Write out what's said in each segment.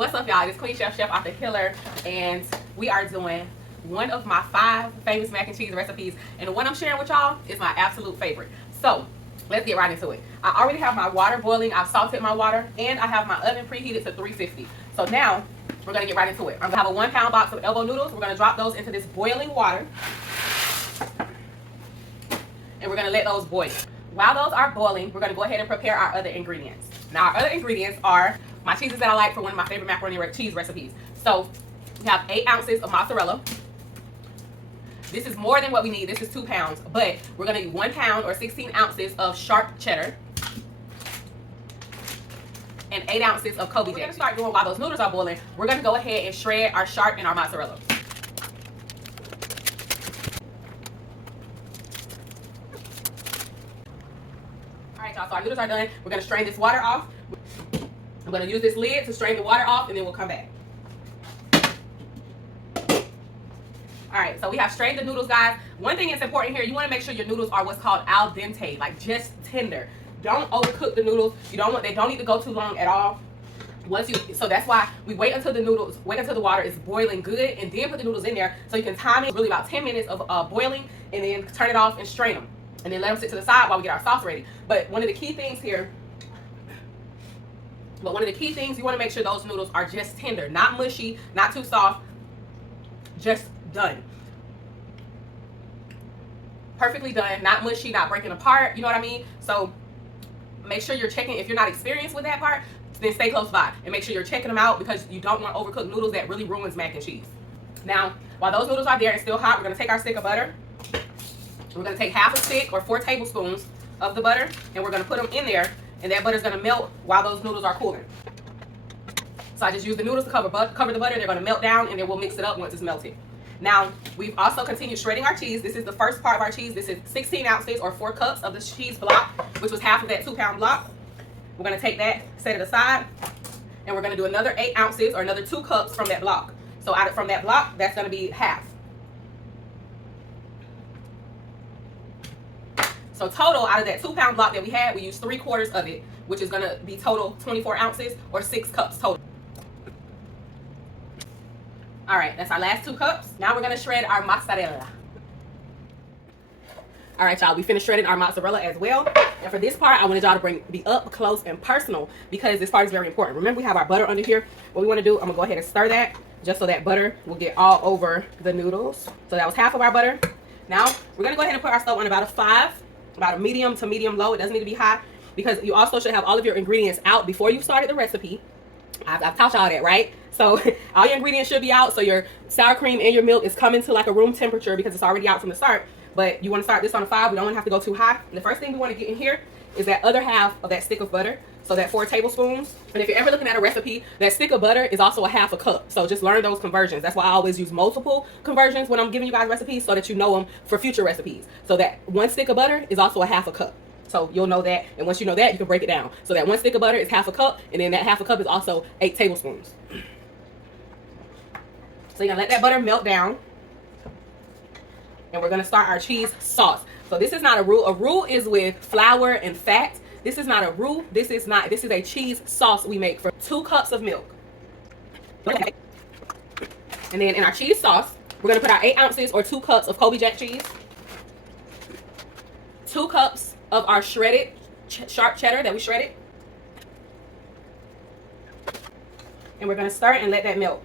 What's up, y'all? It's Queen Chef off the Killer, and we are doing one of my 5 famous mac and cheese recipes, and the one I'm sharing with y'all is my absolute favorite. So let's get right into it. I already have my water boiling. I've salted my water, and I have my oven preheated to 350. So now we're gonna get right into it. I'm gonna have a 1 pound box of elbow noodles. We're gonna drop those into this boiling water, and we're gonna let those boil. While those are boiling, we're gonna go ahead and prepare our other ingredients. Now, our other ingredients are my cheeses that I like for one of my favorite macaroni cheese recipes. So we have 8 ounces of mozzarella. This is more than what we need. This is 2 pounds, but we're gonna need 1 pound or 16 ounces of sharp cheddar and 8 ounces of Colby. We're gonna start doing while those noodles are boiling. We're gonna go ahead and shred our sharp and our mozzarella. All right, y'all, so our noodles are done. We're gonna strain this water off. I'm gonna use this lid to strain the water off, and then we'll come back. All right, so we have strained the noodles, guys. One thing that's important here, you wanna make sure your noodles are what's called al dente, like just tender. Don't overcook the noodles. They don't need to go too long at all. So that's why we wait until the water is boiling good, and then put the noodles in there, so you can time it really about 10 minutes of boiling, and then turn it off and strain them. And then let them sit to the side while we get our sauce ready. But one of the key things here, you want to make sure those noodles are just tender, not mushy, not too soft, just done. Perfectly done, not mushy, not breaking apart, you know what I mean? So make sure you're checking. If you're not experienced with that part, then stay close by and make sure you're checking them out, because you don't want overcooked noodles. That really ruins mac and cheese. Now, while those noodles are there and still hot, we're going to take our stick of butter. We're going to take half a stick or 4 tablespoons of the butter, and we're going to put them in there, and that butter's going to melt while those noodles are cooling. So I just use the noodles to cover the butter. They're going to melt down, and then we'll mix it up once it's melted. Now, we've also continued shredding our cheese. This is the first part of our cheese. This is 16 ounces or 4 cups of the cheese block, which was half of that 2 pound block. We're going to take that, set it aside, and we're going to do another 8 ounces or another 2 cups from that block. So from that block, that's going to be half. So total, out of that 2 pound block that we had, we used 3/4 of it, which is going to be total 24 ounces or 6 cups total. All right, that's our last 2 cups. Now we're going to shred our mozzarella. All right, y'all, we finished shredding our mozzarella as well. And for this part, I wanted y'all to be up close and personal, because this part is very important. Remember, we have our butter under here. What we want to do, I'm going to go ahead and stir that just so that butter will get all over the noodles. So that was half of our butter. Now we're going to go ahead and put our stove on about a 5. About a medium to medium low. It doesn't need to be hot, because you also should have all of your ingredients out before you started the recipe. I've taught y'all that, right? So all your ingredients should be out, so your sour cream and your milk is coming to like a room temperature, because it's already out from the start. But you want to start this on a 5. We don't want to have to go too high. And the first thing we want to get in here is that other half of that stick of butter, so that 4 tablespoons. And if you're ever looking at a recipe, that stick of butter is also a half a cup. So just learn those conversions. That's why I always use multiple conversions when I'm giving you guys recipes, so that you know them for future recipes. So that 1 stick of butter is also a half a cup. So you'll know that, and once you know that, you can break it down. So that 1 stick of butter is half a cup, and then that half a cup is also 8 tablespoons. So you're gonna let that butter melt down, and we're gonna start our cheese sauce. So this is not a roux. A roux is with flour and fat. This is not a roux. This is a cheese sauce we make for 2 cups of milk. And then in our cheese sauce, we're gonna put our 8 ounces or 2 cups of Colby Jack cheese, 2 cups of our shredded sharp cheddar that we shredded, and we're gonna stir and let that melt.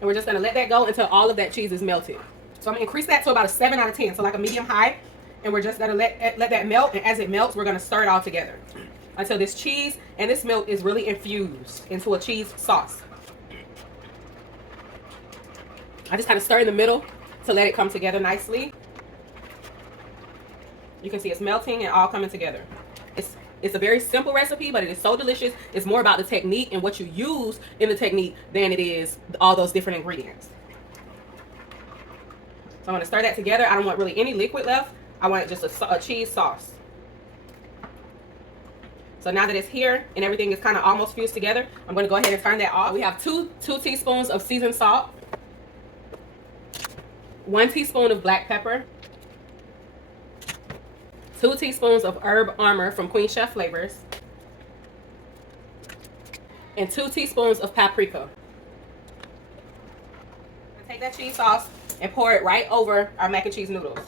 And we're just gonna let that go until all of that cheese is melted. So I'm gonna increase that to about a 7 out of 10, so like a medium high. And we're just gonna let that melt, and as it melts, we're gonna stir it all together until this cheese and this milk is really infused into a cheese sauce. I just kind of stir in the middle to let it come together nicely. You can see it's melting and all coming together. It's a very simple recipe, but it is so delicious. It's more about the technique and what you use in the technique than it is all those different ingredients. So I'm gonna stir that together. I don't want really any liquid left. I want just a cheese sauce. So now that it's here and everything is kind of almost fused together, I'm going to go ahead and turn that off. We have two teaspoons of seasoned salt, 1 teaspoon of black pepper, 2 teaspoons of Herb Armor from Queen Chef Flavors, and 2 teaspoons of paprika. Take that cheese sauce and pour it right over our mac and cheese noodles.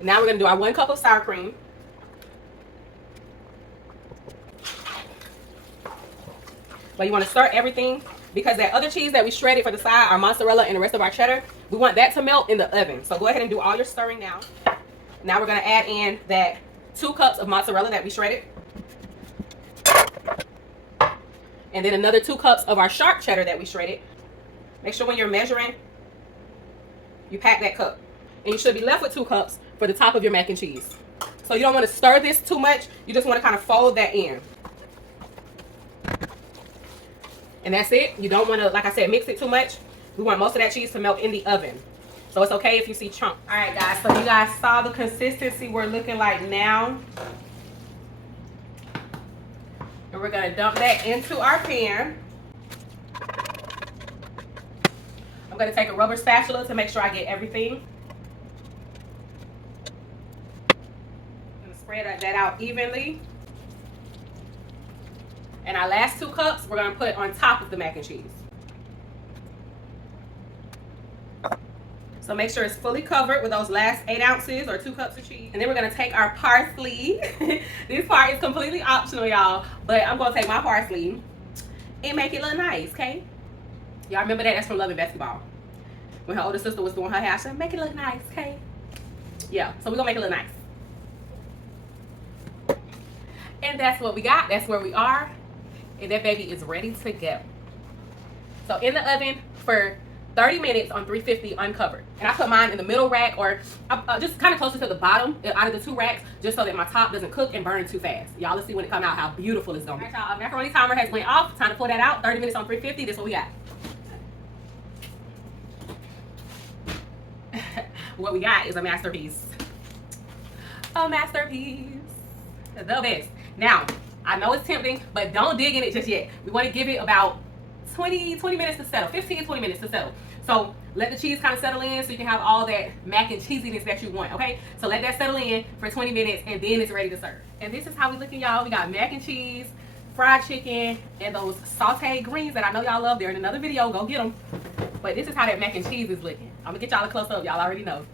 Now we're going to do our 1 cup of sour cream. But you want to stir everything because that other cheese that we shredded for the side, our mozzarella and the rest of our cheddar, we want that to melt in the oven. So go ahead and do all your stirring now. Now we're going to add in that 2 cups of mozzarella that we shredded. And then another 2 cups of our sharp cheddar that we shredded. Make sure when you're measuring, you pack that cup. And you should be left with 2 cups for the top of your mac and cheese. So you don't want to stir this too much. You just want to kind of fold that in. And that's it. You don't want to, like I said, mix it too much. We want most of that cheese to melt in the oven. So it's okay if you see chunks. All right, guys. So you guys saw the consistency we're looking like now. And we're going to dump that into our pan. I'm going to take a rubber spatula to make sure I get everything. I'm going to spread that out evenly. And our last 2 cups, we're going to put on top of the mac and cheese. So make sure it's fully covered with those last 8 ounces or 2 cups of cheese. And then we're going to take our parsley. This part is completely optional, y'all. But I'm going to take my parsley and make it look nice, okay? Y'all remember that? That's from Love and Basketball. When her older sister was doing her hair, she said, make it look nice, okay? Yeah, so we're going to make it look nice. And that's what we got. That's where we are. And that baby is ready to go. So in the oven for 30 minutes on 350 uncovered. And I put mine in the middle rack or just kind of closer to the bottom out of the 2 racks just so that my top doesn't cook and burn too fast. Y'all, let's see when it comes out how beautiful it's going to be. All right, y'all, macaroni timer has went off. Time to pull that out. 30 minutes on 350. This is what we got. What we got is a masterpiece. A masterpiece. The best. Now, I know it's tempting, but don't dig in it just yet. We want to give it about 20 minutes to settle. 15, 20 minutes to settle. So let the cheese kind of settle in so you can have all that mac and cheesiness that you want, okay? So let that settle in for 20 minutes and then it's ready to serve. And this is how we looking, y'all. We got mac and cheese, fried chicken, and those sauteed greens that I know y'all love. They're in another video. Go get them. But this is how that mac and cheese is looking. I'm going to get y'all a close up. Y'all already know.